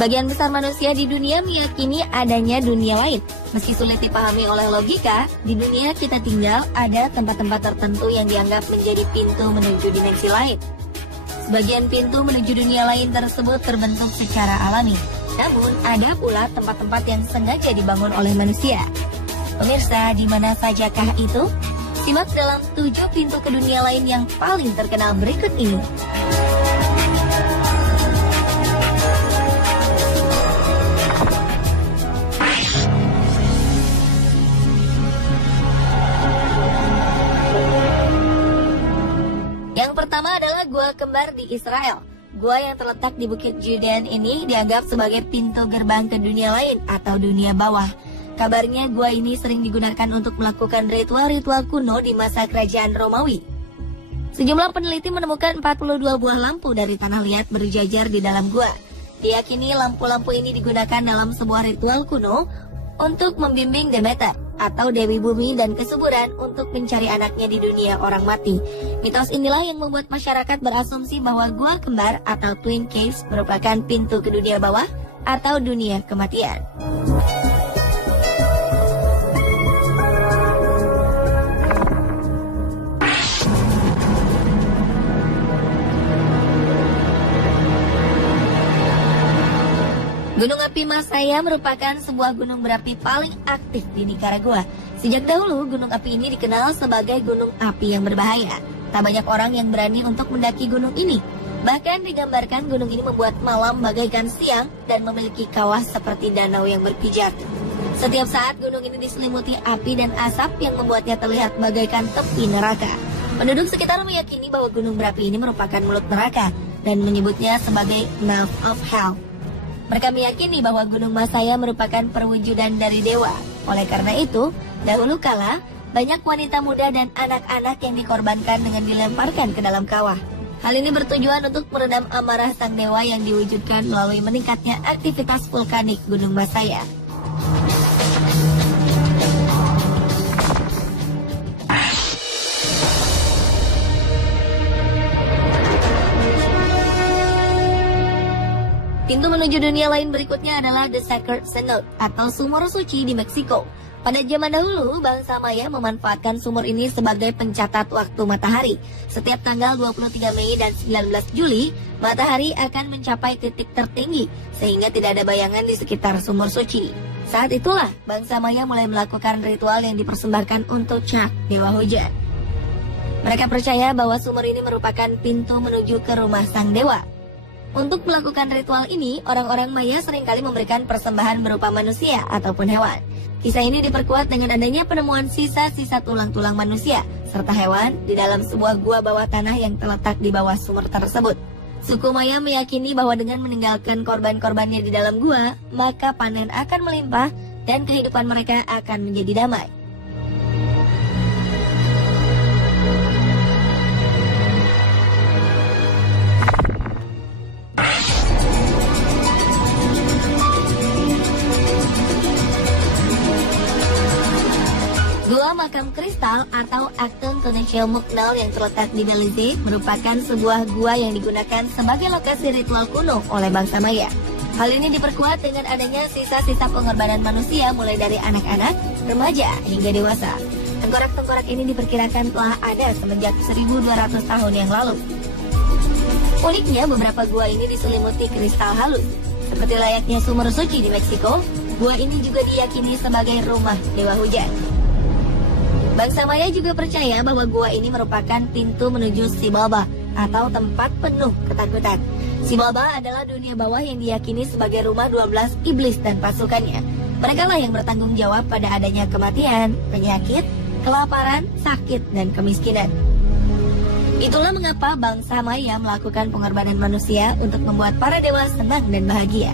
Sebagian besar manusia di dunia meyakini adanya dunia lain. Meski sulit dipahami oleh logika, di dunia kita tinggal ada tempat-tempat tertentu yang dianggap menjadi pintu menuju dimensi lain. Sebagian pintu menuju dunia lain tersebut terbentuk secara alami. Namun, ada pula tempat-tempat yang sengaja dibangun oleh manusia. Pemirsa, di mana sajakah itu? Simak dalam 7 pintu ke dunia lain yang paling terkenal berikut ini. Yang pertama adalah Gua Kembar di Israel. Gua yang terletak di Bukit Judean ini dianggap sebagai pintu gerbang ke dunia lain atau dunia bawah. Kabarnya gua ini sering digunakan untuk melakukan ritual-ritual kuno di masa kerajaan Romawi. Sejumlah peneliti menemukan 42 buah lampu dari tanah liat berjajar di dalam gua. Diyakini lampu-lampu ini digunakan dalam sebuah ritual kuno untuk membimbing Demeter atau Dewi Bumi dan kesuburan untuk mencari anaknya di dunia orang mati. Mitos inilah yang membuat masyarakat berasumsi bahwa Gua Kembar atau Twin Caves merupakan pintu ke dunia bawah atau dunia kematian. Gunung api Masaya merupakan sebuah gunung berapi paling aktif di Nicaragua. Sejak dahulu, gunung api ini dikenal sebagai gunung api yang berbahaya. Tak banyak orang yang berani untuk mendaki gunung ini. Bahkan digambarkan gunung ini membuat malam bagaikan siang dan memiliki kawah seperti danau yang berpijak. Setiap saat gunung ini diselimuti api dan asap yang membuatnya terlihat bagaikan tepi neraka. Penduduk sekitar meyakini bahwa gunung berapi ini merupakan mulut neraka dan menyebutnya sebagai Mouth of Hell. Mereka meyakini bahwa Gunung Masaya merupakan perwujudan dari dewa. Oleh karena itu, dahulu kala, banyak wanita muda dan anak-anak yang dikorbankan dengan dilemparkan ke dalam kawah. Hal ini bertujuan untuk meredam amarah sang dewa yang diwujudkan melalui meningkatnya aktivitas vulkanik Gunung Masaya. Pintu menuju dunia lain berikutnya adalah The Sacred Cenote atau sumur suci di Meksiko. Pada zaman dahulu, bangsa Maya memanfaatkan sumur ini sebagai pencatat waktu matahari. Setiap tanggal 23 Mei dan 19 Juli, matahari akan mencapai titik tertinggi, sehingga tidak ada bayangan di sekitar sumur suci. Saat itulah, bangsa Maya mulai melakukan ritual yang dipersembahkan untuk Chak, dewa hujan. Mereka percaya bahwa sumur ini merupakan pintu menuju ke rumah sang dewa. Untuk melakukan ritual ini, orang-orang Maya seringkali memberikan persembahan berupa manusia ataupun hewan. Kisah ini diperkuat dengan adanya penemuan sisa-sisa tulang-tulang manusia serta hewan di dalam sebuah gua bawah tanah yang terletak di bawah sumur tersebut. Suku Maya meyakini bahwa dengan meninggalkan korban-korbannya di dalam gua, maka panen akan melimpah dan kehidupan mereka akan menjadi damai. Gua Makam Kristal atau Acton Tonatiuh Muknal yang terletak di Belize merupakan sebuah gua yang digunakan sebagai lokasi ritual kuno oleh bangsa Maya. Hal ini diperkuat dengan adanya sisa-sisa pengorbanan manusia mulai dari anak-anak, remaja, hingga dewasa. Tengkorak-tengkorak ini diperkirakan telah ada semenjak 1200 tahun yang lalu. Uniknya, beberapa gua ini diselimuti kristal halus. Seperti layaknya sumur suci di Meksiko, gua ini juga diyakini sebagai rumah dewa hujan. Bangsa Maya juga percaya bahwa gua ini merupakan pintu menuju Xibalba atau tempat penuh ketakutan. Xibalba adalah dunia bawah yang diyakini sebagai rumah 12 iblis dan pasukannya. Mereka lah yang bertanggung jawab pada adanya kematian, penyakit, kelaparan, sakit, dan kemiskinan. Itulah mengapa bangsa Maya melakukan pengorbanan manusia untuk membuat para dewa senang dan bahagia.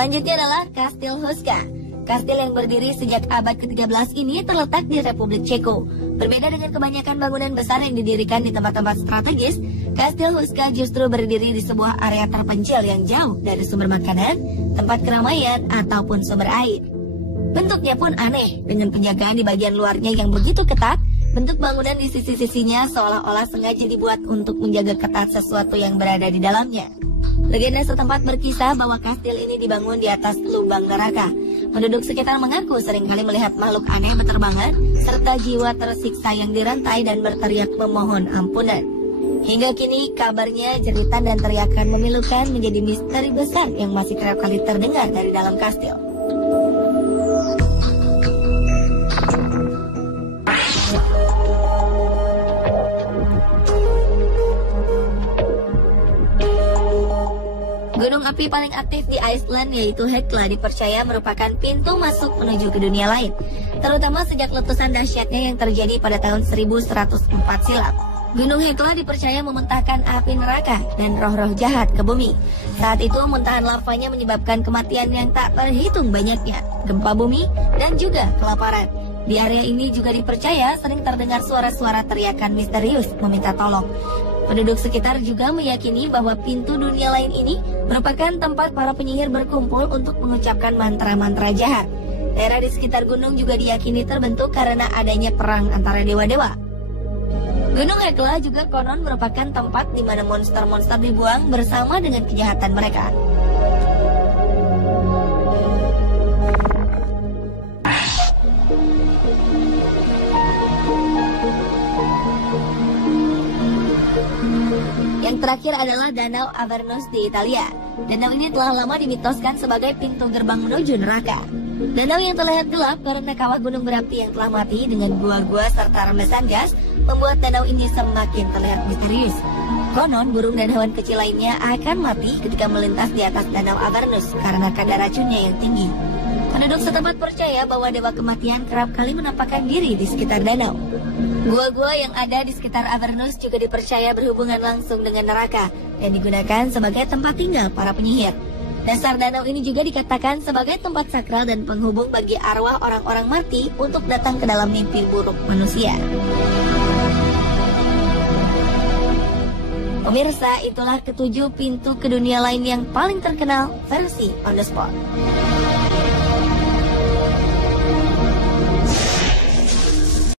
Selanjutnya adalah Kastil Husca. Kastil yang berdiri sejak abad ke-13 ini terletak di Republik Ceko. Berbeda dengan kebanyakan bangunan besar yang didirikan di tempat-tempat strategis, Kastil Huska justru berdiri di sebuah area terpencil yang jauh dari sumber makanan, tempat keramaian, ataupun sumber air. Bentuknya pun aneh, dengan penjagaan di bagian luarnya yang begitu ketat. Bentuk bangunan di sisi-sisinya seolah-olah sengaja dibuat untuk menjaga ketat sesuatu yang berada di dalamnya. Legenda setempat berkisah bahwa kastil ini dibangun di atas lubang neraka. Penduduk sekitar mengaku seringkali melihat makhluk aneh berterbangan, serta jiwa tersiksa yang dirantai dan berteriak memohon ampunan. Hingga kini kabarnya jeritan dan teriakan memilukan menjadi misteri besar yang masih kerap kali terdengar dari dalam kastil. Gunung api paling aktif di Iceland yaitu Hekla dipercaya merupakan pintu masuk menuju ke dunia lain, terutama sejak letusan dahsyatnya yang terjadi pada tahun 1104 silam. Gunung Hekla dipercaya memuntahkan api neraka dan roh-roh jahat ke bumi. Saat itu muntahan lavanya menyebabkan kematian yang tak terhitung banyaknya, gempa bumi, dan juga kelaparan. Di area ini juga dipercaya sering terdengar suara-suara teriakan misterius meminta tolong. Penduduk sekitar juga meyakini bahwa pintu dunia lain ini merupakan tempat para penyihir berkumpul untuk mengucapkan mantra-mantra jahat. Daerah di sekitar gunung juga diyakini terbentuk karena adanya perang antara dewa-dewa. Gunung Hekla juga konon merupakan tempat di mana monster-monster dibuang bersama dengan kejahatan mereka. Yang terakhir adalah Danau Avernus di Italia. Danau ini telah lama dimitoskan sebagai pintu gerbang menuju neraka. Danau yang terlihat gelap karena kawah gunung berapi yang telah mati dengan gua-gua serta rembesan gas membuat danau ini semakin terlihat misterius. Konon burung dan hewan kecil lainnya akan mati ketika melintas di atas Danau Avernus karena kadar racunnya yang tinggi. Penduduk setempat percaya bahwa dewa kematian kerap kali menampakkan diri di sekitar danau. Gua-gua yang ada di sekitar Avernus juga dipercaya berhubungan langsung dengan neraka dan digunakan sebagai tempat tinggal para penyihir. Dasar danau ini juga dikatakan sebagai tempat sakral dan penghubung bagi arwah orang-orang mati untuk datang ke dalam mimpi buruk manusia. Pemirsa, itulah ketujuh pintu ke dunia lain yang paling terkenal versi On The Spot.